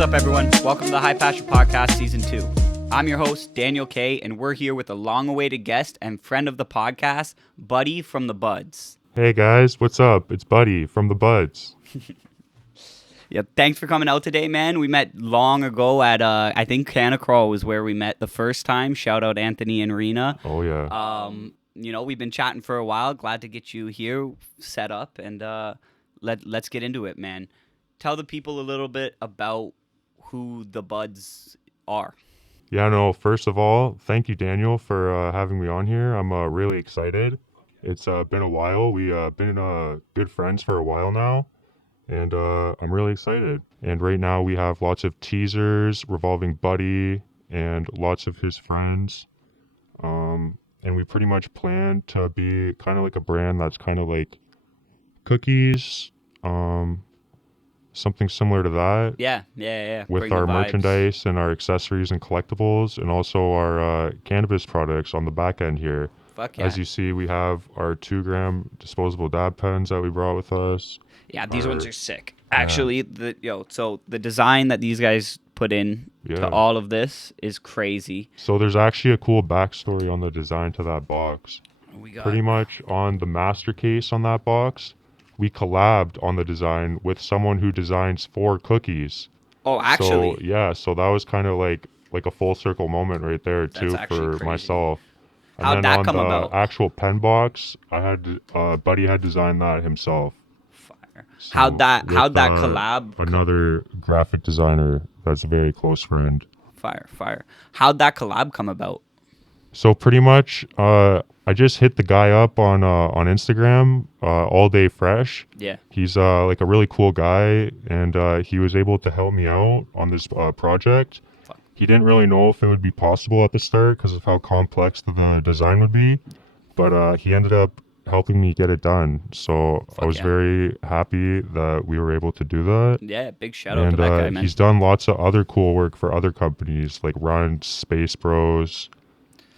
What's up, everyone? Welcome to the High Passion Podcast Season 2. I'm your host, Daniel K., and we're here with a long-awaited guest and friend of the podcast, Buddy from the Buds. Hey guys, what's up? It's Buddy from the Buds. Yeah, thanks for coming out today, man. We met long ago at, I think Canacrawl was where we met the first time. Shout out Anthony and Rena. Oh yeah. We've been chatting for a while. Glad to get you here set up, and let's get into it, man. Tell the people a little bit about who the Buds are. Yeah, no, first of all, thank you, Daniel, for having me on here. I'm really excited. It's been a while. We've been good friends for a while now, and I'm really excited. And right now we have lots of teasers revolving Buddy and lots of his friends. And we pretty much plan to be kind of like a brand that's kind of like cookies, something similar to that. Yeah. With Bring our the vibes. merchandise and our accessories and collectibles, and also our cannabis products on the back end here. Fuck yeah. As you see, we have our 2-gram disposable dab pens that we brought with us. Yeah, these ones are sick. Actually, so the design that these guys put in to all of this is crazy. So there's actually a cool backstory on the design to that box. We got Pretty much on the master case on that box, we collabed on the design with someone who designs for cookies. Oh, actually. So that was kind of like a full circle moment right there too That's actually for crazy. myself. And How'd then that on come the about? actual pen box, I had Buddy had designed that himself. Fire. So How'd that with, collab? Another graphic designer that's a very close friend. Fire. How'd that collab come about? So pretty much, I just hit the guy up on Instagram, All Day Fresh. Yeah. He's like a really cool guy, and he was able to help me out on this project. Fuck. He didn't really know if it would be possible at the start because of how complex the design would be, but he ended up helping me get it done. So I was very happy that we were able to do that. Yeah, big shout out to that guy, man. He's done lots of other cool work for other companies like Run, Space Bros,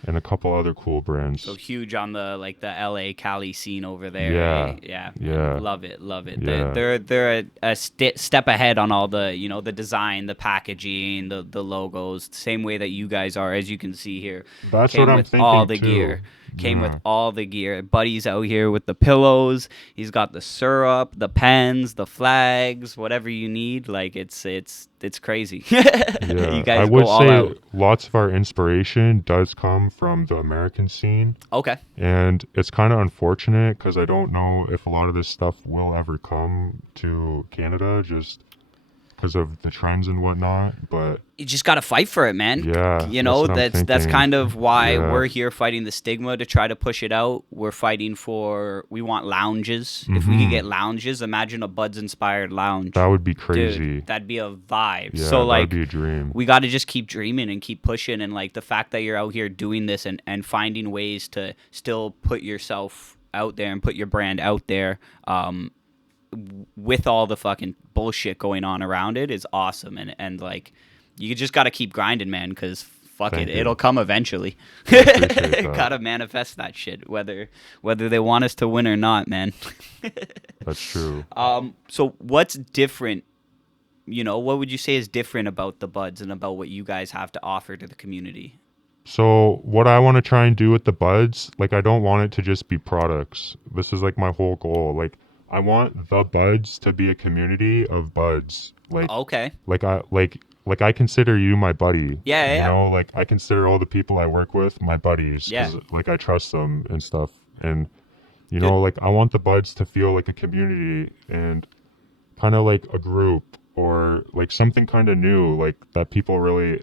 and a couple other cool brands. So huge on the LA Cali scene over there. Yeah. Eh? Yeah. Yeah. Love it. Yeah. They're a step ahead on all the the design, the packaging, the logos, the same way that you guys are, as you can see here. That's Came what I'm with thinking all the too. gear. Came with Yeah. all the gear. Buddy's out here with the pillows. He's got the syrup, the pens, the flags, whatever you need. Like it's crazy. Yeah. You guys I would go all say out. lots of our inspiration does come from the American scene, Okay. and it's kind of unfortunate because I don't know if a lot of this stuff will ever come to Canada just because of the trends and whatnot. But You just got to fight for it, man. yeah, That's thinking. kind of why Yeah. we're here fighting the stigma to try to push it out. We're fighting we want lounges. If we could get lounges, imagine a Buds inspired lounge. That would be crazy. Dude, that'd be a vibe. Yeah, So that would be a dream. we got to just keep dreaming and keep pushing, and the fact that you're out here doing this and finding ways to still put yourself out there and put your brand out there, with all the fucking bullshit going on around it is awesome. And you just got to keep grinding, man, because fuck Thank it, you. it'll come eventually. appreciate that. Gotta manifest that shit, whether they want us to win or not, man. That's true. So what's different? What would you say is different about the Buds and about what you guys have to offer to the community? So what I want to try and do with the Buds, I don't want it to just be products. This is my whole goal. I want the Buds to be a community of buds. Okay. I consider you my buddy. Yeah. You know, I consider all the people I work with my buddies. 'Cause, I trust them and stuff. And, I want the Buds to feel like a community and kind of like a group or something kind of new, that people really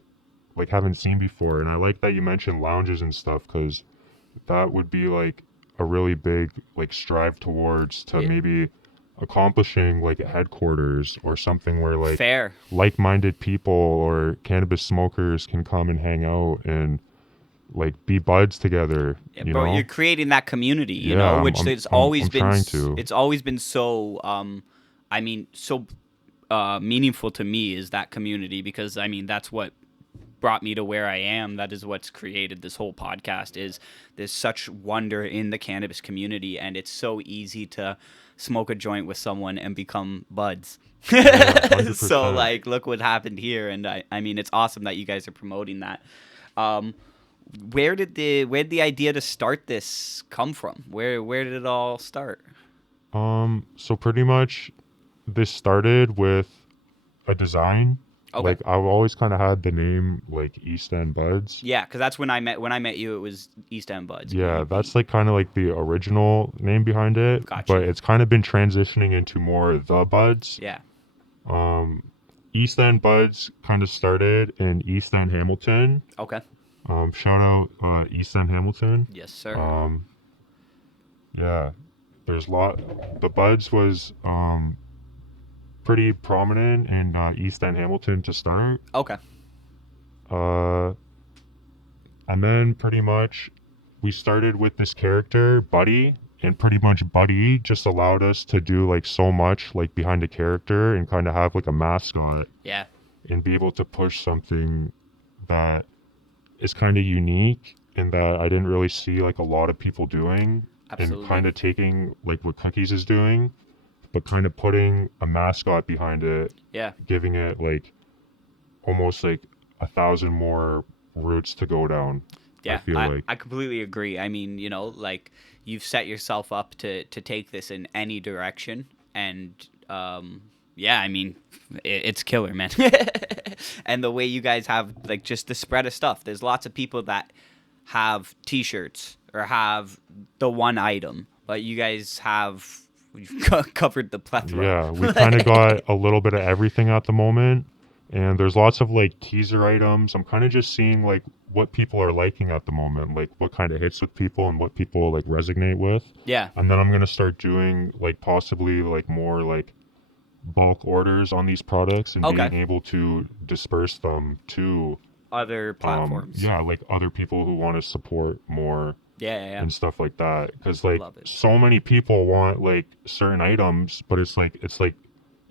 haven't seen before. And I like that you mentioned lounges and stuff because that would be a really big strive towards to maybe accomplishing a headquarters or something where Fair. like-minded people or cannabis smokers can come and hang out and be buds together. Yeah, you bro, know? you're creating that community, Yeah, which I'm- it's I'm- always I'm been. trying to. It's always been so. Meaningful to me is that community because that's what brought me to where I am. That is what's created this whole podcast. Is there's such wonder in the cannabis community, and it's so easy to smoke a joint with someone and become buds. Yeah, 100%. So like, look what happened here, and I mean, it's awesome that you guys are promoting that. Where did the idea to start this come from? Where did it all start? So pretty much this started with a design. Okay. Like I've always kind of had the name like East End Buds. Yeah, because that's when I met you. It was East End Buds. Yeah, that's like kind of like the original name behind it. Gotcha. But it's kind of been transitioning into more the Buds. Yeah. East End Buds kind of started in East End Hamilton. Okay. Shout out East End Hamilton. Yes, sir. Yeah, the Buds was pretty prominent in East End Hamilton to start. Okay. And then pretty much we started with this character, Buddy, and pretty much Buddy just allowed us to do like so much like behind a character and kind of have like a mascot. Yeah. And be able to push something that is kind of unique and that I didn't really see like a lot of people doing. Absolutely. And kind of taking like what Cookies is doing, but kind of putting a mascot behind it. Yeah. Giving it like almost like 1,000 more routes to go down. Yeah, I I completely agree. I mean, you know, like you've set yourself up to take this in any direction, and yeah, I mean, it's killer, man. And the way you guys have like just the spread of stuff. There's lots of people that have T-shirts or have the one item, but you guys have covered the plethora. Yeah, we kind of got a little bit of everything at the moment, and there's lots of like teaser items. I'm kind of just seeing like what people are liking at the moment, like what kind of hits with people and what people like resonate with. Yeah. And then I'm gonna start doing like possibly like more like bulk orders on these products and Okay. being able to disperse them to Other platforms. yeah, like other people who want to support more Yeah. and stuff like that. Because like Love it. so many people want like certain items, but it's like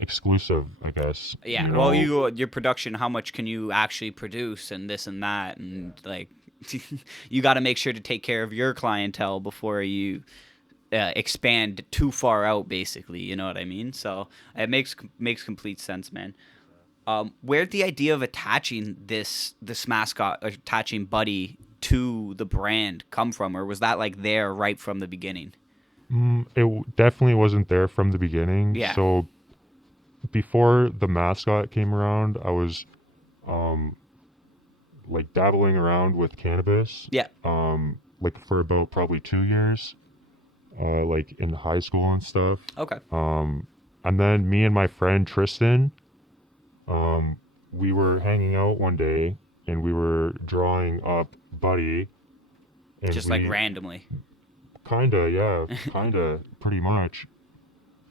exclusive, I guess. Yeah. you know? Well, your production, how much can you actually produce, and this and that, and like you got to make sure to take care of your clientele before you expand too far out, basically. You know what I mean? So it makes complete sense, man. Where'd the idea of attaching this mascot, attaching Buddy to the brand come from, or was that like there right from the beginning? It definitely wasn't there from the beginning. Yeah. So before the mascot came around, I was like dabbling around with cannabis. Yeah. Like for about probably 2 years, like in high school and stuff. Okay. And then me and my friend Tristan, we were hanging out one day and we were drawing up Buddy. And Just like randomly. Kinda, yeah, pretty much.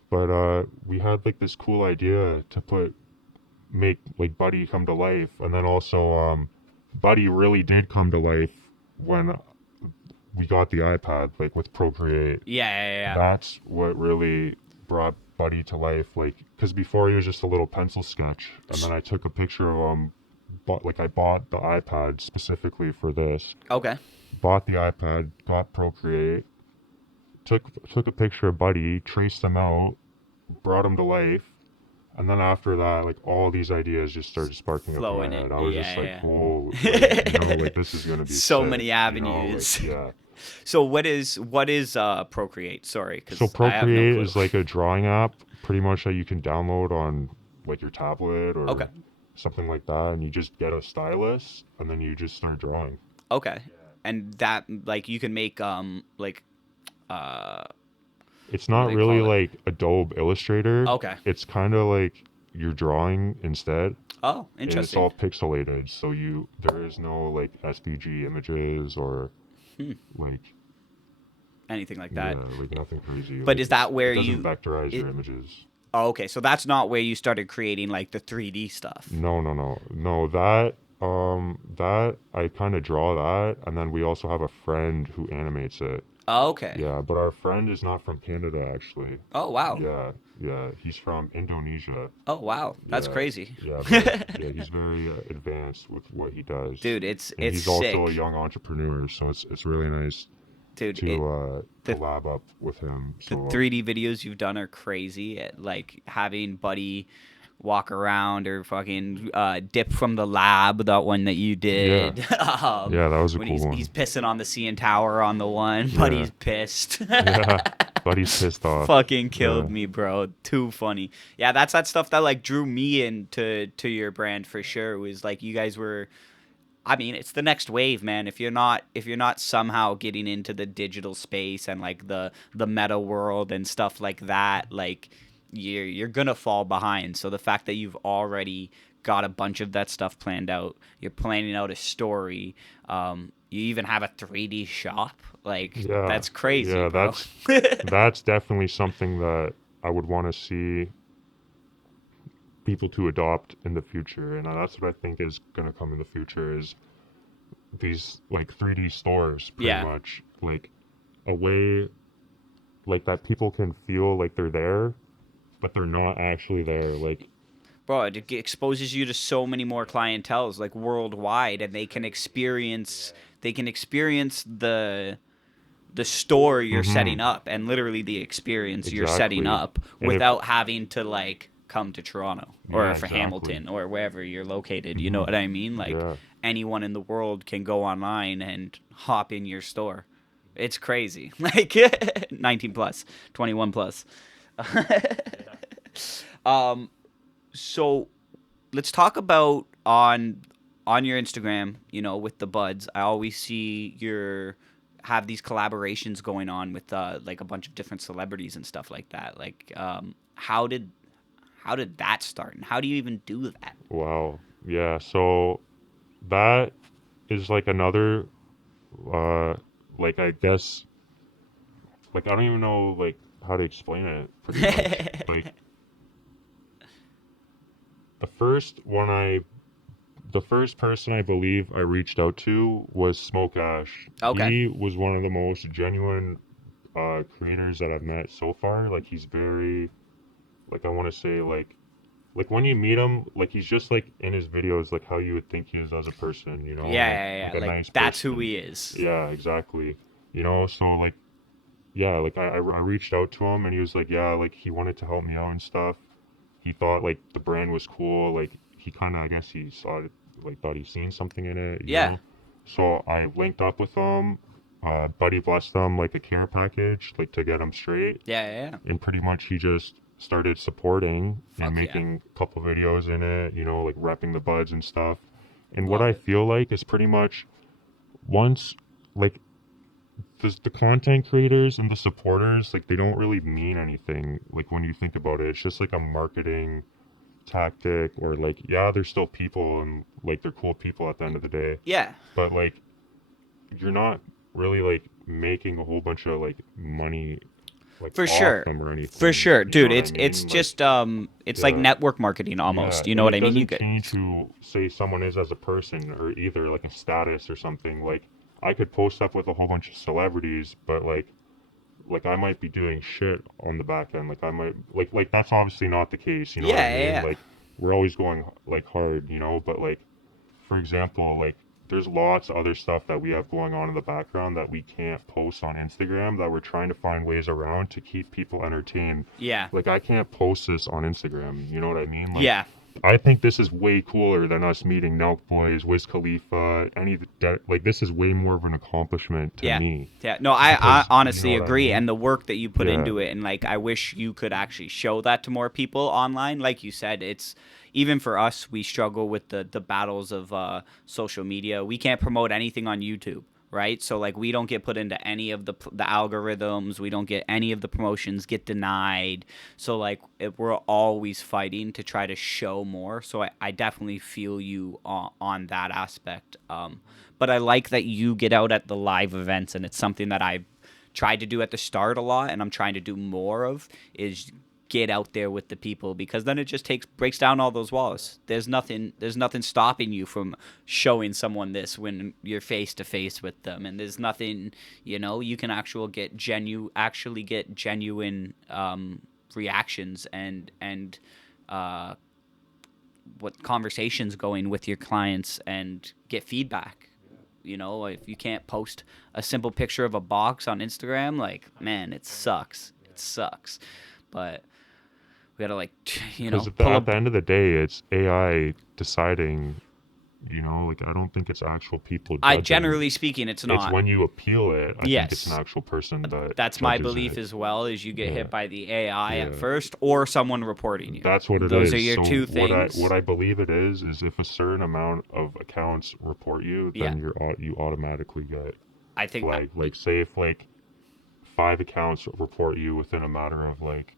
But we had like this cool idea to make like Buddy come to life, and then also Buddy really did come to life when we got the iPad, like with Procreate. Yeah. That's what really brought Buddy to life, like because before he was just a little pencil sketch, and then I took a picture of him. I bought the iPad specifically for this. Okay. Bought the iPad, got Procreate, took a picture of Buddy, traced him out, brought him to life, and then after that, like all these ideas just started sparking Flowing up in my in. head. I was Yeah, just like, yeah. whoa, like, like this is gonna be So sick, many avenues. yeah. So what is Procreate? Sorry, 'cause So I have no Procreate clue. is like a drawing app, pretty much that you can download on like your tablet or Okay. something like that, and you just get a stylus, and then you just start drawing. Okay. And that like you can make It's not do they really call like Adobe Illustrator. Okay. It's kind of like you're drawing instead. Oh, And it's interesting. all pixelated, so there is no like SVG images or like Anything like that. yeah, like nothing crazy. But like, is that where it doesn't you vectorize your images? Oh, okay. So that's not where you started creating like the 3D stuff. No. That That I kind of draw that, and then we also have a friend who animates it. Oh, okay. Yeah, but our friend is not from Canada actually. Oh, wow. Yeah, yeah, he's from Indonesia. Oh, wow. That's Yeah, crazy. yeah, but yeah, he's very advanced with what he does, Dude, it's and it's he's also a sick. young entrepreneur, so it's really nice Dude, to the collab up with him. the So 3D videos you've done are crazy. Like having Buddy walk around or fucking dip from the lab, that one that you yeah, did. yeah, that was a When cool he's one. pissing on the CN Tower on the one, Yeah, Buddy's pissed. yeah, but he's pissed off. Fucking Yeah, killed me, bro. Too funny. Yeah, that's that stuff that like drew me into to your brand for sure. It was like you guys were, I mean, it's the next wave, man. If you're not somehow getting into the digital space and like the meta world and stuff like that, like you're gonna fall behind. So the fact that you've already got a bunch of that stuff planned out, you're planning out a story, you even have a 3D shop, like yeah, that's crazy, yeah. bro. That's definitely something that I would want to see people to adopt in the future, and that's what I think is gonna come in the future is these like 3D stores, pretty Yeah. much like a way like that people can feel like they're there, but they're not actually there. Like, Bro, it exposes you to so many more clientels like worldwide, and they can experience the store you're mm-hmm, setting up and literally the experience you're setting exactly. up And if without having to like come to Toronto or yeah, for exactly. Hamilton or wherever you're located. You know Mm-hmm. what I mean? Like Yeah, anyone in the world can go online and hop in your store. It's crazy. Like 19 plus, 21 plus. um so let's talk about on your Instagram, with the buds. I always see your have these collaborations going on with like a bunch of different celebrities and stuff like that. Like how did that start and how do you even do that? wow. Yeah, so that is like another uh like I guess like I don't even know like how to explain it pretty much. Like the first one I the first person I believe I reached out to was Smoke Ash. Okay. He was one of the most genuine creators that I've met so far. Like he's very like I want to say like when you meet him, like he's just like in his videos like how you would think he is as a person, you know, Yeah, yeah, like yeah. a Like nice that's who person. he is. Yeah, exactly. You know, so like yeah, like I reached out to him and he was like yeah, like he wanted to help me out and stuff. He thought like the brand was cool. Like he kind of I guess he saw it like thought he seen something in it, you Yeah. know. So I linked up with him. Buddy blessed them like a care package like to get him straight, Yeah, yeah, yeah. and pretty much he just started supporting and Fuck yeah. making a couple videos in it, you know, like repping the buds and stuff. And what Love I it. feel like is pretty much once like the content creators and the supporters like they don't really mean anything like when you think about it. It's just like a marketing tactic or like yeah, they're still people and like they're cool people at the end of the day. Yeah. But like you're not really like making a whole bunch of like money like For off sure. them or For anything. sure. You know Dude, what I it's mean? Like just it's like yeah. network marketing Yeah, almost. You know and what it I mean? You doesn't get change who, say, someone is as a person or either like a status or something. Like, I could post up with a whole bunch of celebrities, but like I might be doing shit on the back end. Like I might like that's obviously not the case. You know what I Yeah, yeah, mean? yeah. Like we're always going like hard, you know. But like for example, like there's lots of other stuff that we have going on in the background that we can't post on Instagram that we're trying to find ways around to keep people entertained. Yeah. Like I can't post this on Instagram. You know what I mean? Like Yeah. I think this is way cooler than us meeting Nelk Boys, Wiz Khalifa, any of that. Like this is way more of an accomplishment to Yeah. me Yeah. No, I because you know honestly what I agree. mean. And the work that you put Yeah, into it, and like, I wish you could actually show that to more people online. Like you said, it's even for us, we struggle with the battles of social media. We can't promote anything on YouTube. Right, so like we don't get put into any of the algorithms. We don't get any of the promotions get denied. So like we're always fighting to try to show more. So I definitely feel you on that aspect. But I like that you get out at the live events, and it's something that I've tried to do at the start a lot, and I'm trying to do more of is get out there with the people, because then it just breaks down all those walls. There's nothing stopping you from showing someone this when you're face to face with them, and there's nothing, you can actually get genuine reactions and what conversations going with your clients and get feedback. If you can't post a simple picture of a box on Instagram, like, man, it sucks. But we gotta, like, because at the end of the day, it's AI deciding. I don't think it's actual people judging. Generally speaking, it's not. It's when you appeal it, I think it's an actual person that's my belief as well, is you get hit by the AI at first, or someone reporting you. That's what it is. Those are your two things. What I believe it is if a certain amount of accounts report you, then you automatically get flagged. Like, say if, like, 5 accounts report you within a matter of, like,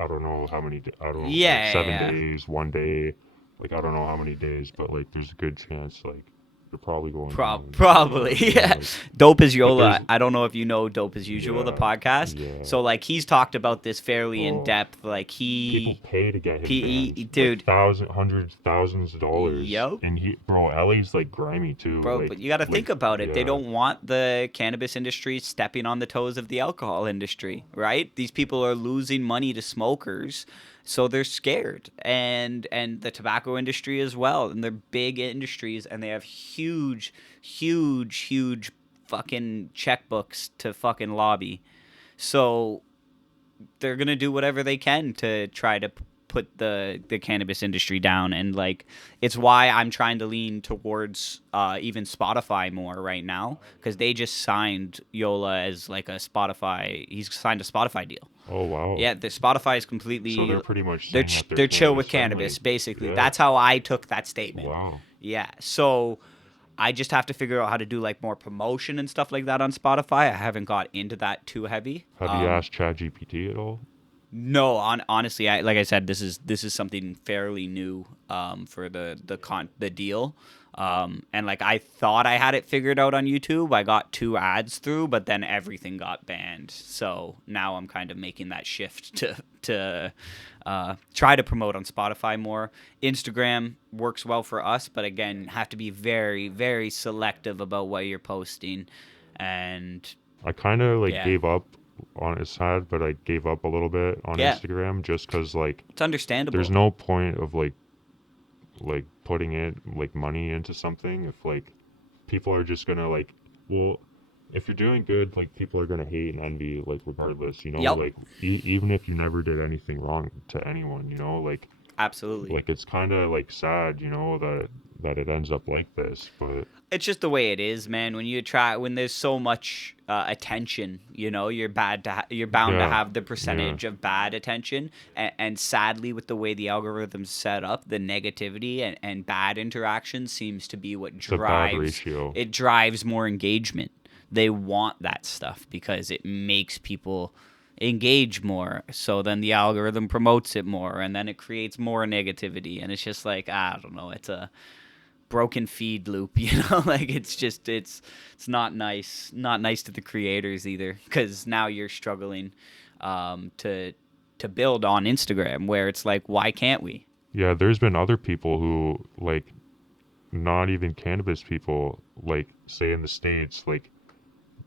I don't know how many, like 7 days, 1 day, like, I don't know how many days, but, like, there's a good chance, like, you're probably going probably yeah. Like, Dope as Yola, I don't know if you know Dope as Usual, the podcast. So, like, he's talked about this fairly in depth. Like, people pay to get him dude, like hundreds, thousands of dollars. Yep. And LA's, like, grimy too, bro. Like, but you got to think about it. They don't want the cannabis industry stepping on the toes of the alcohol industry, right? These people are losing money to smokers, so they're scared, and the tobacco industry as well, and they're big industries, and they have huge fucking checkbooks to fucking lobby, so they're gonna do whatever they can to try to put the cannabis industry down. And, like, it's why I'm trying to lean towards even Spotify more right now, because they just signed Yola as, like, he's signed a Spotify deal. Oh, wow. Yeah, the Spotify is completely... So they're pretty much they're chill with cannabis, basically. Yeah. That's how I took that statement. Wow. Yeah, so I just have to figure out how to do, like, more promotion and stuff like that on Spotify. I haven't got into that too heavy. Have you asked ChatGPT at all? No, honestly, like I said, this is something fairly new for the deal. And, like, I thought I had it figured out on YouTube. I got 2 ads through, but then everything got banned. So now I'm kind of making that shift to try to promote on Spotify more. Instagram works well for us, but again, have to be very, very selective about what you're posting. And I kind of gave up on his side, but I gave up a little bit on Instagram just because, like, it's understandable. There's no point of like putting it like money into something if, like, people are just gonna, like, well, if you're doing good, like, people are gonna hate and envy, like, regardless, like, even if you never did anything wrong to anyone, like, absolutely, like, it's kind of, like, sad, that it ends up like this, but it's just the way it is, man. When there's so much attention, you're bound to have the percentage of bad attention, and sadly, with the way the algorithm's set up, the negativity and bad interaction seems to be what drives more engagement. They want that stuff because it makes people engage more, so then the algorithm promotes it more, and then it creates more negativity, and it's just like, I don't know, it's a broken feed loop, like, it's not nice to the creators either, because now you're struggling to build on Instagram, where it's like, why can't we? Yeah, there's been other people who, like, not even cannabis people, like, say in the States, like,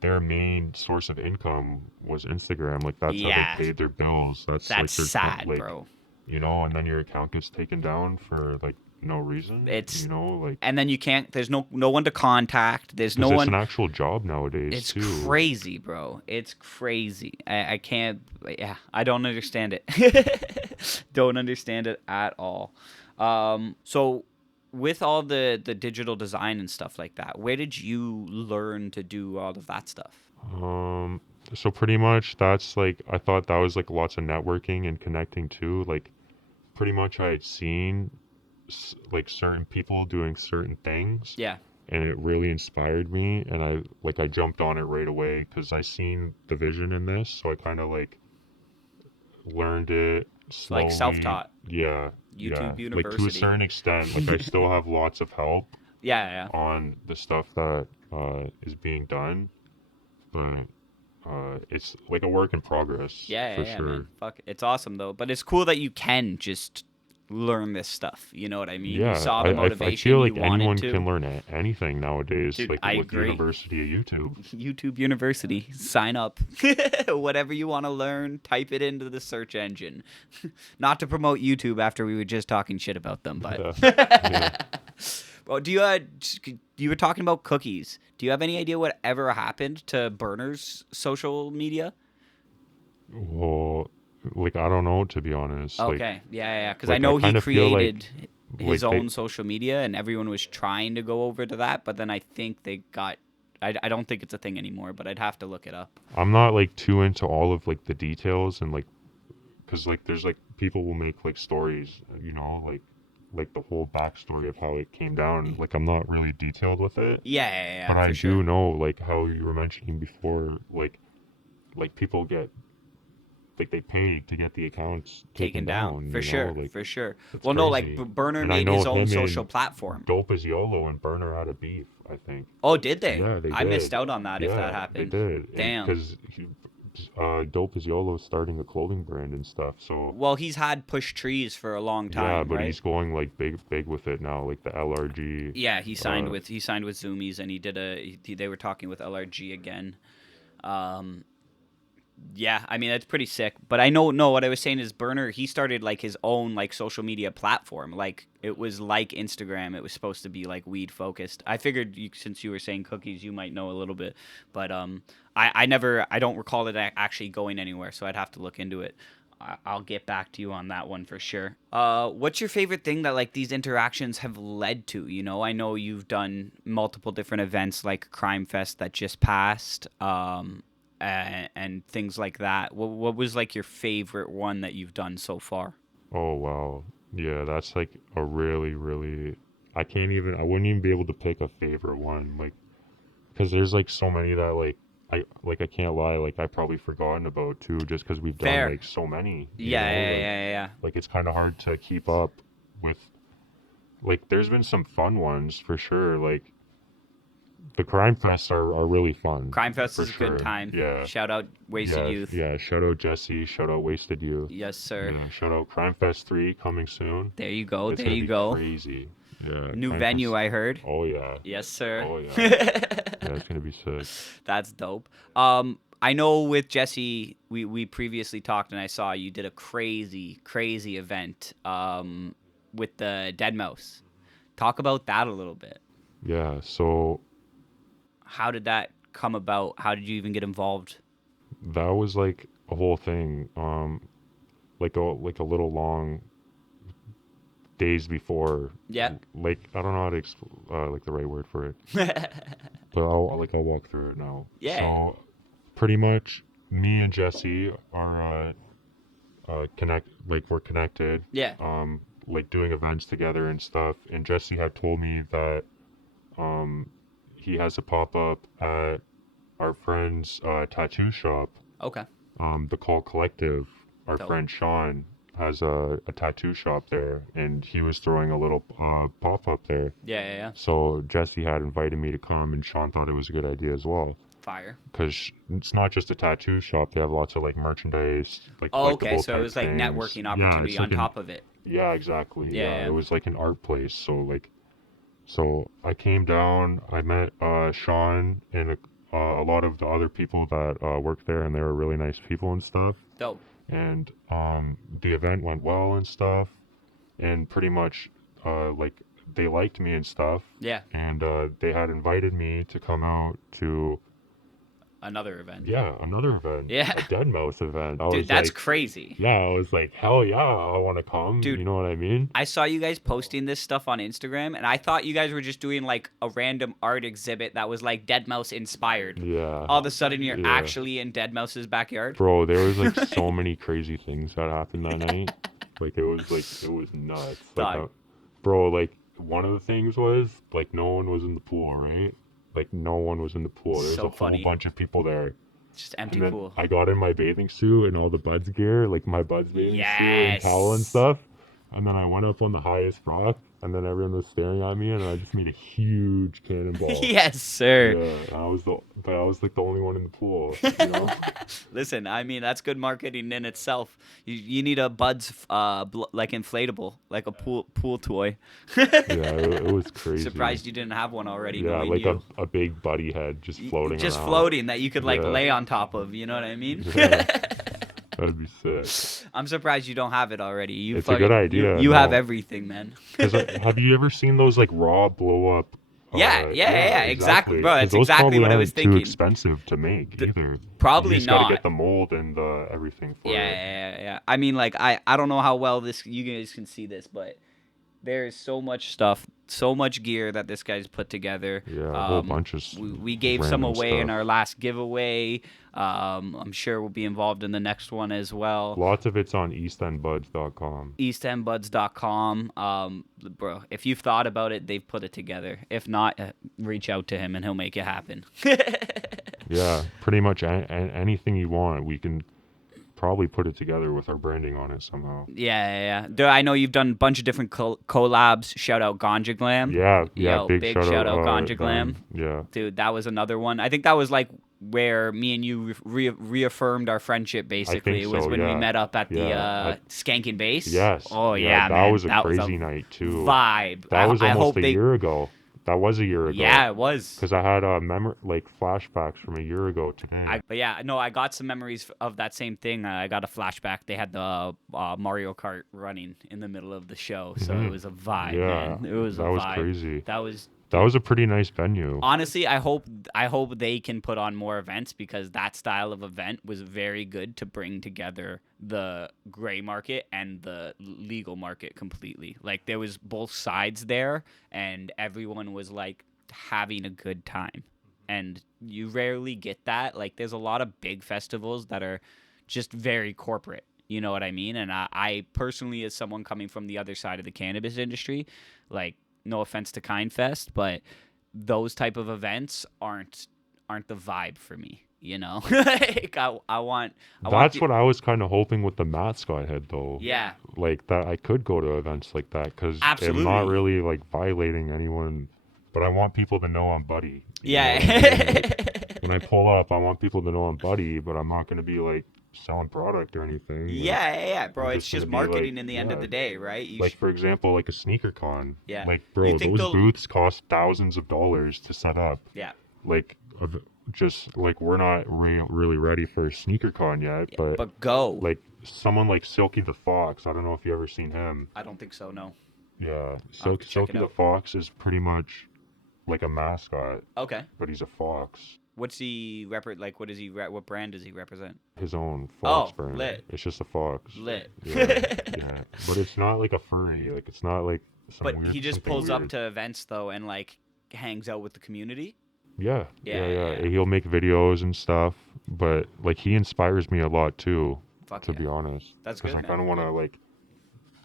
their main source of income was Instagram. Like, that's how they paid their bills. That's like, sad, like, bro. And then your account gets taken down for, like, no reason. It's like, and then you can't. There's no one to contact. There's no one. It's an actual job nowadays. It's too. Crazy, bro. It's crazy. I can't. Yeah, I don't understand it. Don't understand it at all. So with all the digital design and stuff like that, where did you learn to do all of that stuff? So pretty much that's, like, I thought that was, like, lots of networking and connecting too. Like, pretty much I had seen, like, certain people doing certain things. Yeah. And it really inspired me, and I jumped on it right away because I seen the vision in this, so I kind of, like, learned it slowly. Like, self-taught. Yeah. YouTube University. Like, to a certain extent. Like, I still have lots of help. Yeah. On the stuff that is being done, but it's like a work in progress Yeah, for yeah, sure. man. Fuck, it's awesome though. But it's cool that you can just learn this stuff. You know what I mean? You Yeah, saw the I feel motivation, you like wanted anyone to. can learn anything nowadays, Dude, like I with the agree. University of YouTube. YouTube University, sign up. Whatever you want to learn, type it into the search engine. Not to promote YouTube after we were just talking shit about them, but Yeah, yeah. well, you were talking about cookies. Do you have any idea what ever happened to Burner's social media? Well, like I don't know to be honest. Okay, yeah, because I Like I know he kind of feel created his like they, own social media, and everyone was trying to go over to that, but then I think they got. I don't think it's a thing anymore, but I'd have to look it up. I'm not like too into all of like the details and like, cause like there's like people will make like stories, you know, like the whole backstory of how it came down. Like I'm not really detailed with it, Yeah, but I for do sure. know like how you were mentioning before, like people get like they pay to get the accounts Taken taken down, down, for you know, sure, like for sure. it's Well, no, like crazy. Burner And I made know his own him social and platform. Dope as YOLO and Burner had a beef, I think. Oh, did they? Yeah, they I missed did. out on that if that Yeah, they happened. did. And Damn. because Dope as YOLO is starting a clothing brand and stuff, so Well, he's had Push Trees for a long yeah, time, but right? he's going like big with it now, like the LRG. Yeah, Uh, he signed with Zoomies, and he did they were talking with LRG again. Um, Yeah, I mean that's pretty sick. But I know no, what I was saying is Burner, he started like his own like social media platform. Like it was like Instagram. It was supposed to be like weed focused. I figured since you were saying cookies, you might know a little bit. But I don't recall it actually going anywhere, so I'd have to look into it. I'll get back to you on that one for sure. What's your favorite thing that like these interactions have led to? You know, I know you've done multiple different events like Crime Fest that just passed. And things like that. What was like your favorite one that you've done so far? oh wow, yeah, that's like a really. I wouldn't even be able to pick a favorite one, like, because there's like so many that I can't lie, like I probably forgotten about too, just because we've done Fair. like so many, you Yeah, know, yeah, yeah, yeah. like it's kind of hard to keep up with. Like there's been some fun ones for sure, like the crime fests are really fun Crime Fest for is a good sure. time. Yeah, Shout out Wasted Youth. yeah. Shout out Jesse. Shout out Wasted Youth. Yes, sir. Yeah. Shout out Crime Fest 3 coming soon. There you go. It's There gonna you be go. crazy. Yeah. New Crime venue, Fest. I heard. Oh yeah. Yes, sir. Oh yeah. Yeah, it's gonna be sick. That's dope. I know with Jesse, we previously talked, and I saw you did a crazy event with the Dead Mouse. Talk about that a little bit. Yeah. So How did that come about? How did you even get involved? that was like a whole thing. Like a little long days before. Yeah. Like I don't know how to like the right word for it, but I'll walk through it now. Yeah. So pretty much, me and Jesse are we're connected. Yeah. Like doing events together and stuff. And Jesse had told me that he has a pop up at our friend's tattoo shop, Okay. the Call Collective. Our Dope. friend Sean has a tattoo shop there, and he was throwing a little pop up there. Yeah. So Jesse had invited me to come, and Sean thought it was a good idea as well. Fire. Because it's not just a tattoo shop; they have lots of like merchandise, like Oh, okay. collectible So it type was like things. networking Yeah, opportunity it's on like an, top of it. yeah, exactly. Yeah. It was like an art place. So I came down. I met Sean and a lot of the other people that worked there, and they were really nice people and stuff. Dope. And the event went well and stuff, and pretty much like they liked me and stuff. Yeah. And they had invited me to come out to Another event. another event. Yeah. A Dead Mouse event. I Dude, was that's like, crazy. yeah, I was like, hell yeah, I want to come. Dude. You know what I mean? I saw you guys posting this stuff on Instagram, and I thought you guys were just doing like a random art exhibit that was like Dead Mouse inspired. Yeah. All of a sudden, you're Yeah. actually in Dead Mouse's backyard. Bro, there was like so many crazy things that happened that night. Like it was nuts. Like, Dog. bro, like one of the things was like no one was in the pool, right? Like no one was in the pool. There was So a whole funny. bunch of people there. Just empty And then pool. I got in my bathing suit and all the Buds gear, like my Buds bathing suit and towel and Yes. stuff. And then I went up on the highest rock and then everyone was staring at me, and I just made a huge cannonball. Yes, sir. Yeah, I was like the only one in the pool. You know? Listen, I mean that's good marketing in itself. You need a Buds like inflatable, like a pool toy. Yeah, it was crazy. Surprised you didn't have one already. Yeah, Knowing like you. a big buddy head just floating Just around. floating that you could like Yeah. lay on top of. You know what I mean? Yeah. That'd be sick. I'm surprised you don't have it already. You It's a good idea, You have no. everything, man. Have you ever seen those like raw blow up? Yeah, exactly, bro. 'Cause It's those exactly probably what I was aren't thinking. Too expensive to make either. Probably you just not. gotta get the mold and the everything for it. Yeah. I mean, like, I don't know how well you guys can see this, but there's so much stuff, so much gear that this guy's put together. Yeah, a whole bunch of we gave some random away in stuff. our last giveaway. I'm sure we'll be involved in the next one as well. Lots of it's on eastendbuds.com. eastendbuds.com. Bro, if you've thought about it, they've put it together. If not, reach out to him and he'll make it happen. Yeah, pretty much anything you want, we can probably put it together with our branding on it somehow. Yeah. Dude, I know you've done a bunch of different collabs. Shout out Ganja Glam. Yeah, Yo, big shout out Ganja Glam. Yeah. Dude, that was another one. I think that was like where me and you reaffirmed our friendship. Basically, it was so, when we yeah. met up at the Yeah, Skanking Base. Yes. Oh yeah, man, that was a that crazy night too. Vibe. That was I hope almost a they... year ago. That was a year ago. Yeah, it was. Because I had flashbacks from a year ago today. But yeah, no, I got some memories of that same thing. I got a flashback. They had the Mario Kart running in the middle of the show, so it was a vibe. Yeah, man. It was that a was vibe. crazy. That was a pretty nice venue. Honestly, I hope they can put on more events because that style of event was very good to bring together the gray market and the legal market completely. Like there was both sides there and everyone was like having a good time. And you rarely get that. Like there's a lot of big festivals that are just very corporate. You know what I mean? And I personally, as someone coming from the other side of the cannabis industry, like, no offense to Kindfest, but those type of events aren't the vibe for me, you know? Like I want That's what I was kind of hoping with the mascot head, though. Yeah. Like that I could go to events like that because I'm not really like violating anyone, but I want people to know I'm Buddy. Yeah. Like, when I pull up, I want people to know I'm Buddy, but I'm not going to be like selling product or anything. Yeah, bro. I'm It's just marketing like, in the end of the day, right? Like for example, like a sneaker con. Yeah. Like bro, those booths cost thousands of dollars to set up. Yeah. Like just like we're not really ready for a sneaker con yet, but go. Like someone like Silky the Fox. I don't know if you ever seen him. I don't think so. No. Yeah, Silky the Fox is pretty much like a mascot. Okay. But he's a fox. What's he like? What is he? What brand does he represent? His own fox brand. Lit. It's just a fox. Lit. Yeah. But it's not like a furry. Like it's not like. But he just pulls up to events though and like hangs out with the community. Yeah. He'll make videos and stuff, but like he inspires me a lot too. To be honest. That's good. Because I kind of want to like,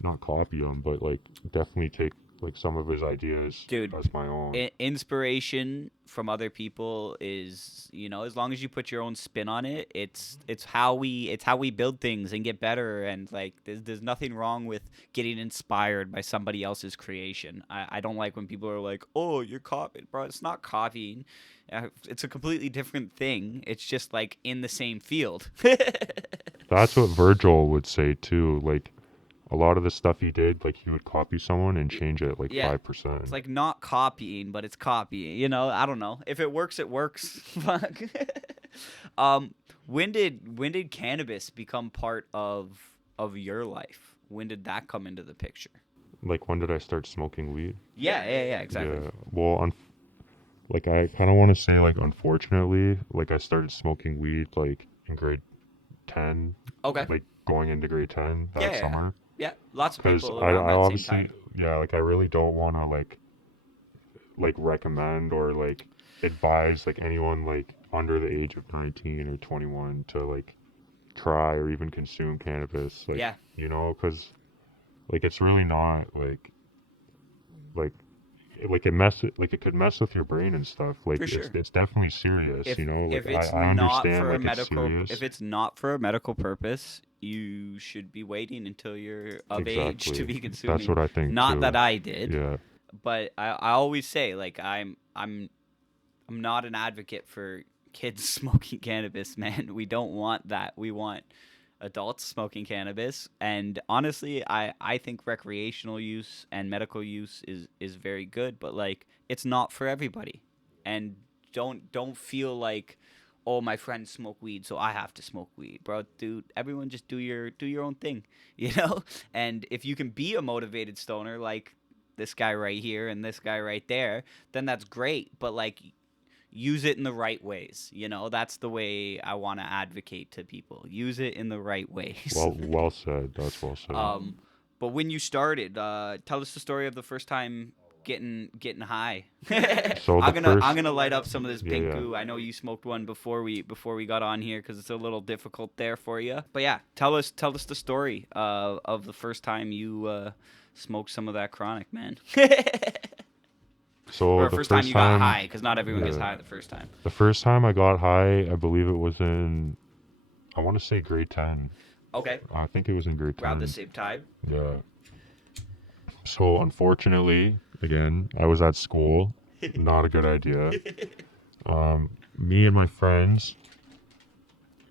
not copy him, but like definitely take like some of his ideas as my own. Inspiration from other people is, you know, as long as you put your own spin on it, it's how we build things and get better. And like there's nothing wrong with getting inspired by somebody else's creation. I don't like when people are like, oh, you're copying, bro. It's not copying. It's a completely different thing. It's just like in the same field. That's what Virgil would say too. Like a lot of the stuff he did, like he would copy someone and change it like 5%. It's like not copying, but it's copying. You know, I don't know. If it works, it works. Fuck. When did cannabis become part of your life? When did that come into the picture? Like when did I start smoking weed? Yeah, exactly. Yeah. Well, like I kind of want to say like unfortunately, like I started smoking weed like in grade 10. Okay. Like going into grade 10 that summer. Yeah, lots of people I around that obviously, same time. like I really don't want to like recommend or like advise like anyone like under the age of 19 or 21 to like try or even consume cannabis. Like, you know, because like it's really not like like it could mess with your brain and stuff. Like For sure. it's definitely serious, If you know. if Like it's I not understand for a like it's medical serious. if it's not for a medical purpose, you should be waiting until you're of age to Exactly. be That's consuming. what I think Not that too. I did, Yeah. but I always say like I'm not an advocate for kids smoking cannabis, man. We don't want that. We want adults smoking cannabis. And honestly, I think recreational use and medical use is very good, but like it's not for everybody. And don't feel like, oh, my friends smoke weed, so I have to smoke weed, bro. Dude, everyone just do your own thing, you know? And if you can be a motivated stoner like this guy right here and this guy right there, then that's great. But like use it in the right ways. That's the way I want to advocate to people. Use it in the right ways. Well said. That's well said. But when you started, tell us the story of the first time getting high. So the I'm first, gonna light up some of this yeah, pink yeah. goo. I know you smoked one before we got on here because it's a little difficult there for you. But yeah, tell us the story of the first time you smoked some of that chronic, man. So Or the first time first you got time, high, because not everyone gets yeah, high the first time. the first time I got high, I believe it was in, I want to say grade 10. Okay, I think it was in grade around 10. the same time. Yeah. So unfortunately, again, I was at school. Not a good idea. Me and my friends,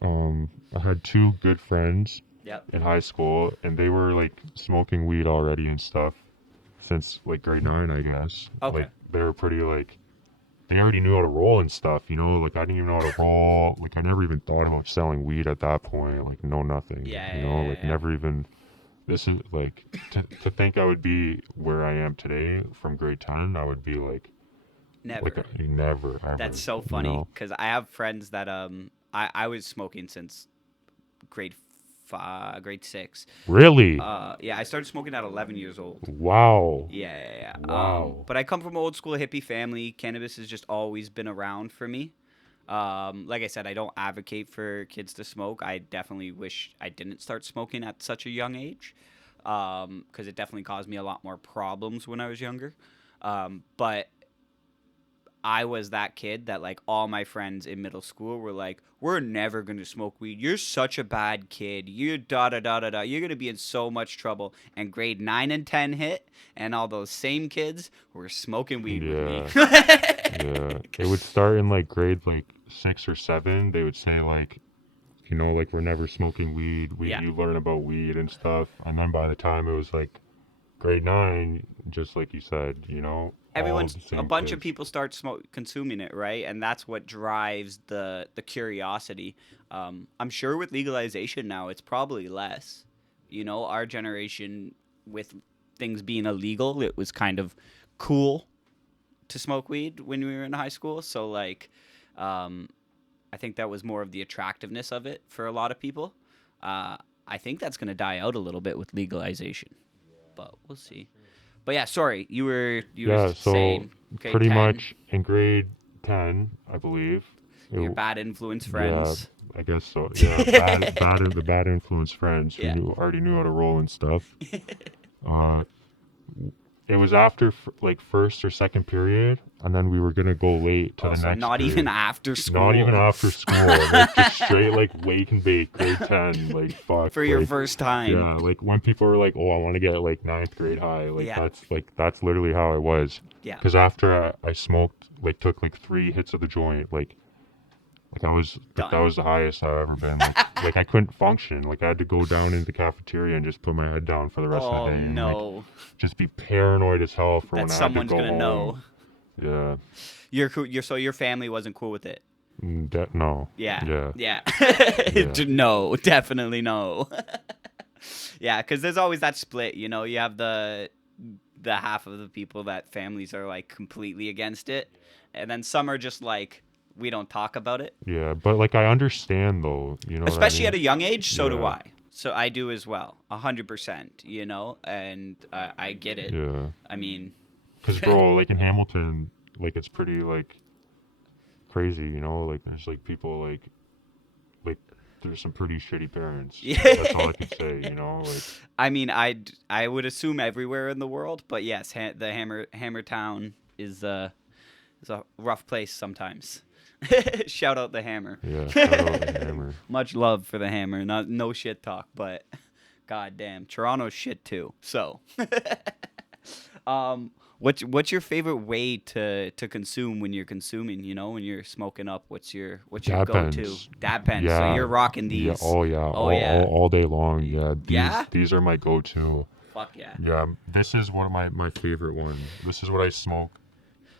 I had two good friends Yep. in high school, and they were like smoking weed already and stuff since like grade 9, I guess. Okay. Like they were pretty like, they already knew how to roll and stuff, you know? Like I didn't even know how to roll. Like I never even thought about selling weed at that point. Like no nothing. Yeah, You know, yeah, like yeah. never even. This is like to think I would be where I am today from grade 10. I would be like Never. never ever. That's so you funny know? because I have friends that I was smoking since grade grade 6. Really? Yeah, I started smoking at 11 years old. Wow. Yeah, yeah, yeah. Wow. But I come from an old school hippie family. Cannabis has just always been around for me. Like I said, I don't advocate for kids to smoke. I definitely wish I didn't start smoking at such a young age, because it definitely caused me a lot more problems when I was younger. But I was that kid that like all my friends in middle school were like, "We're never gonna smoke weed. You're such a bad kid. You da da da da da. You're gonna be in so much trouble." And grade 9 and 10 hit, and all those same kids were smoking weed with me. Yeah. It would start in like grade like 6 or 7. They would say like, you know, like we're never smoking weed. Yeah. You learn about weed and stuff. And then by the time it was like grade 9, just like you said, you know, Everyone's all the a same bunch of kids. people start consuming it, right? And that's what drives the curiosity. I'm sure with legalization now, it's probably less. Our generation, with things being illegal, it was kind of cool to smoke weed when we were in high school. So like, I think that was more of the attractiveness of it for a lot of people. I think that's going to die out a little bit with legalization, but we'll see. But yeah, sorry, you were Yeah, so saying grade pretty 10, much in grade 10, I believe. your bad influence Yeah, friends. I guess so. Yeah, the bad influence friends who Yeah. already knew how to roll and stuff. Uh, it was after like first or second period, and then we were gonna go late to Oh, the so next not period. even after school. Not even after school. Like just straight like wake and bake grade 10. Like fuck. For your like, first time. Yeah, like when people were like, "Oh, I want to get like ninth grade high," Yeah. that's literally how I was. Yeah. Because after I smoked, like took like 3 hits of the joint, like I was that Done. was the highest I've ever been. Like I couldn't function. Like I had to go down into the cafeteria and just put my head down for the rest of Oh the day. And, no, like, just be paranoid as hell for that when I had to someone's go gonna home. know. Yeah. So your family wasn't cool with it. No. Yeah. Yeah. No, definitely no. Yeah, because there's always that split. You have the half of the people that families are like completely against it, and then some are just like, we don't talk about it. Yeah, but like I understand though, you know. Especially what at a young age, so do Yeah. I. So I do as well, 100%. And I get it. Yeah. I mean, Because bro, like in Hamilton, like it's pretty like crazy, you know. Like there's like people like there's some pretty shitty parents. Yeah. That's all I can say. Like. I mean, I would assume everywhere in the world, but yes, the Hammertown is a rough place sometimes. Shout out the Hammer. Yeah, shout out the Hammer. Much love for the Hammer. No shit talk, but goddamn, Toronto's shit too. So, what's your favorite way to consume when you're consuming? When you're smoking up, what's your Dab go-to? pens. Dab pens. Yeah. So you're rocking these. Yeah. Oh yeah. Oh, yeah. All day long. Yeah. Yeah? These are my go-to. Fuck yeah. Yeah. This is one of my favorite one. This is what I smoke.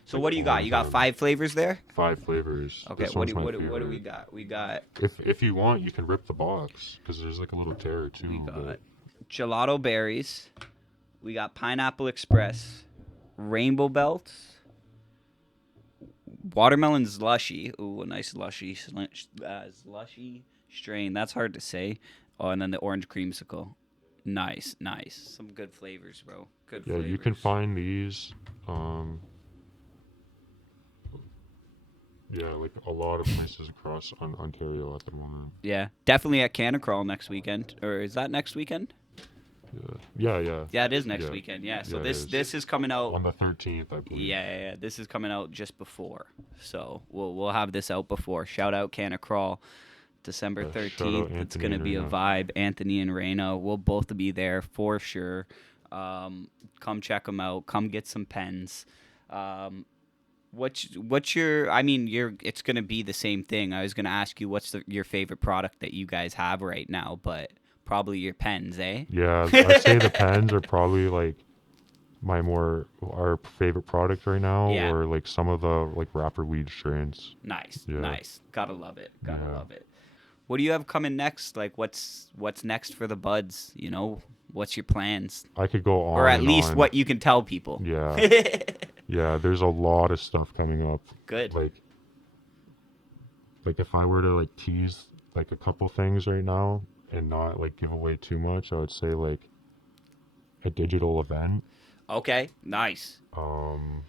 So what do you got? You got 5 flavors there? 5 flavors. Okay. This What one's do my we favorite. got? We got If you want, you can rip the box because there's like a little tear too. we got but- gelato berries. We got Pineapple Express, Rainbow Belts, watermelon slushy. Ooh, a nice slushy strain. That's hard to say. Oh, and then the orange creamsicle. Nice. Some good flavors, bro. Good Yeah, flavors. you can find these. Yeah, like a lot of places across Ontario at the moment. Yeah, definitely at Canacrawl next weekend. Or is that next weekend? Yeah. Yeah, it is next Yeah. weekend. Yeah. So Yeah, it this is coming out. On the 13th, I believe. Yeah. This is coming out just before, so we'll have this out before. Shout out Canacrawl, December Yeah, shout out 13th. It's Anthony gonna and be a Reina. vibe. Anthony and Reina, we'll both be there for sure. Come check them out. Come get some pens. What's your? I mean, it's gonna be the same thing. I was gonna ask you what's your favorite product that you guys have right now, but probably your pens, eh? Yeah, I'd say the pens are probably like our favorite product right now, Yeah. or like some of the like wrapper weed strains. Nice. Yeah. Gotta love it. Gotta Yeah. love it. What do you have coming next? Like, what's next for the buds? What's your plans? I could go on, Or at and least on. what you can tell people. Yeah, yeah. There's a lot of stuff coming up. Good. Like if I were to like tease like a couple things right now and not like give away too much, I would say like a digital event. Okay. Nice. Um,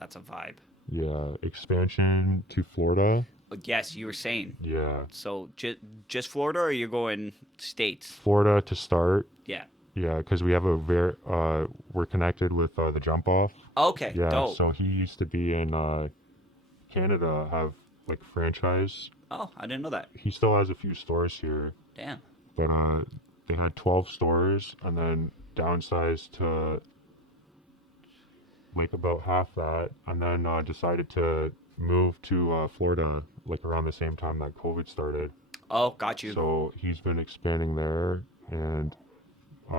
That's a vibe. yeah, expansion to Florida. Yes, you were saying. Yeah, So just Florida, or you're going states? Florida to start. Yeah. Yeah, because we have we're connected with the Jump Off. Okay. Yeah, Dope. so he used to be in Canada, have like franchise. Oh, I didn't know that. He still has a few stores here, Damn. but they had 12 stores and then downsized to like about half that, and then decided to move to Florida like around the same time that COVID started. Oh, got you. So he's been expanding there, and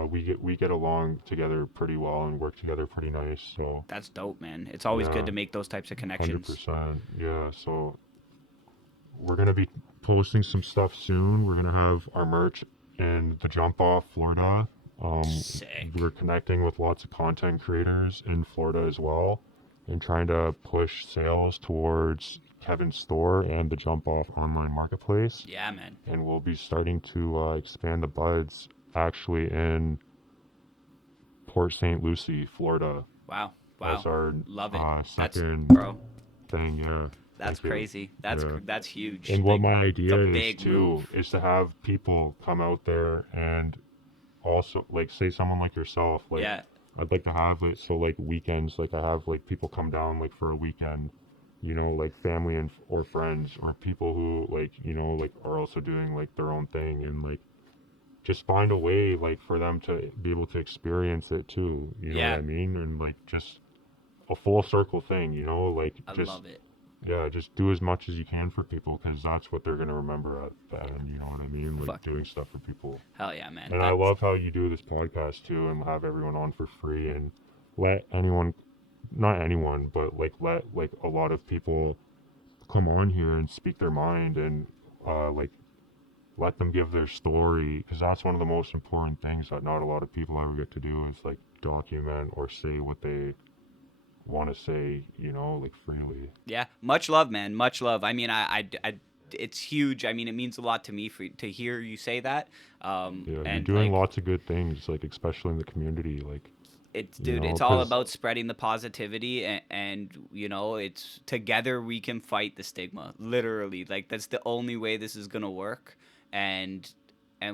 we get along together pretty well and work together pretty nice. So That's dope, man. It's always Yeah. good to make those types of connections. 100%. Yeah. So we're gonna be posting some stuff soon. We're gonna have our merch in the Jump Off Florida. Sick. We're connecting with lots of content creators in Florida as well, and trying to push sales towards Kevin's store and the Jump Off online marketplace. Yeah, man. And we'll be starting to expand the buds actually in Port St. Lucie, Florida. Wow. As our Love it. That's second bro. thing. Yeah. That's Thank you. crazy. Yeah. That's huge. And what Like, my idea a is big too move. is to have people come out there and also like say someone like yourself, like Yeah. I'd like to have it so like weekends, like I have like people come down like for a weekend, like family and or friends or people who like like are also doing like their own thing, and like just find a way like for them to be able to experience it too. You know Yeah. what I mean? And like just a full circle thing, like I just love it. yeah, just do as much as you can for people because that's what they're gonna remember at the end. You know what I mean? Like Fuck. doing stuff for people. Hell yeah, man. And I love how you do this podcast too, and have everyone on for free, and let anyone, not anyone, but like let like a lot of people come on here and speak their mind, and like let them give their story, because that's one of the most important things that not a lot of people ever get to do, is like document or say what they want to say, like freely. Yeah, much love, man. Much love. I mean, I it's huge. I mean, it means a lot to me to hear you say that. Yeah, And you're doing like, lots of good things, like especially in the community, like. Dude, know, it's all 'cause- about spreading the positivity, and it's together we can fight the stigma. Literally, like that's the only way this is gonna work. and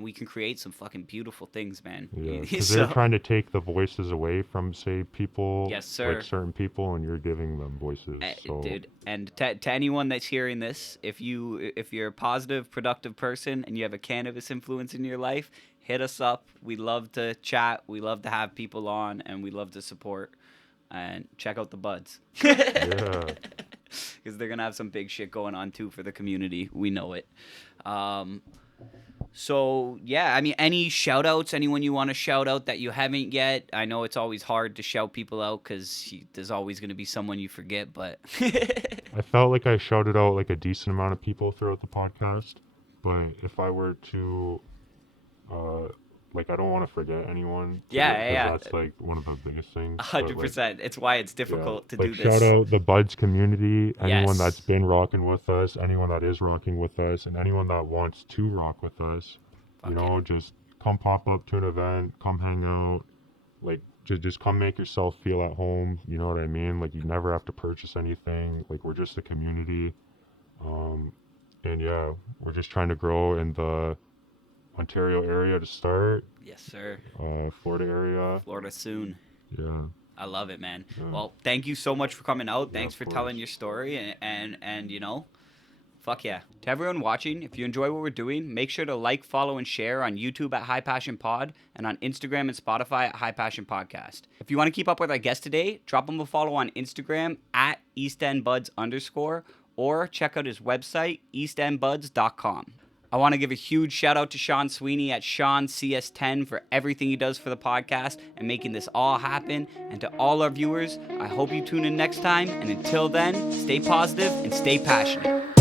we can create some fucking beautiful things, man. Yeah, because they're trying to take the voices away from, say, people, yes, sir, like certain people, and you're giving them voices. So. Dude, and to anyone that's hearing this, if you're a positive, productive person and you have a cannabis influence in your life, hit us up. We love to chat. We love to have people on, and we love to support. And check out the buds. Yeah. Because they're gonna have some big shit going on too for the community. We know it. So yeah, I mean, any shout outs, anyone you want to shout out that you haven't yet? I know it's always hard to shout people out because there's always going to be someone you forget, but I felt like I shouted out like a decent amount of people throughout the podcast, but if I were to, like, I don't want to forget anyone. Yeah. That's like one of the biggest things. 100%. Like, it's why it's difficult to do this. Shout out the Buds community, anyone Yes. that's been rocking with us, anyone that is rocking with us, and anyone that wants to rock with us. Just come pop up to an event, come hang out, like just come make yourself feel at home. You know what I mean? Like, you never have to purchase anything. Like, we're just a community, and yeah, we're just trying to grow in the Ontario area to start. Yes, sir. Florida area. Florida soon. Yeah. I love it, man. Yeah. Well, thank you so much for coming out. Yeah, Thanks for of telling course. your story, and fuck yeah. To everyone watching, if you enjoy what we're doing, make sure to like, follow, and share on YouTube at High Passion Pod and on Instagram and Spotify at High Passion Podcast. If you want to keep up with our guest today, drop him a follow on Instagram at EastEndBuds_, or check out his website, eastendbuds.com. I want to give a huge shout out to Sean Sweeney at Sean CS10 for everything he does for the podcast and making this all happen. And to all our viewers, I hope you tune in next time. And until then, stay positive and stay passionate.